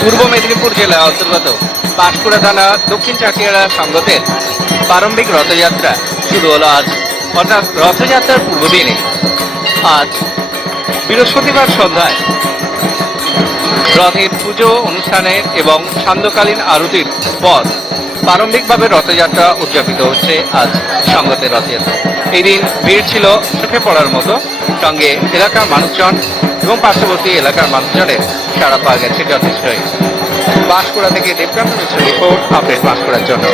পূর্ব মেদিনীপুর জেলা অন্তর্গত পাঁশকুড়া থানা দক্ষিণ চাটিয়াড়া সংগতের প্রারম্ভিক রথযাত্রা শুরু হলো আজ, অর্থাৎ রথযাত্রার পূর্বদিনে আজ বৃহস্পতিবার সন্ধ্যায় রথের পুজো অনুষ্ঠানের এবং সান্ধ্যকালীন আরতির পর প্রারম্ভিকভাবে রথযাত্রা উদযাপিত হচ্ছে আজ সংগতের রথযাত্রা। এই দিন ভিড় ছিল চোখে পড়ার মতো, সঙ্গে এলাকার মানুষজন এবং পার্শ্ববর্তী এলাকার মানুষজনের সাড়া পাওয়া গেছে যথেষ্টই। পাঁশকুড়া থেকে দেবকান্ত মিশ্র রিপোর্ট, আপডেট পাঁশকুড়ার জন্য।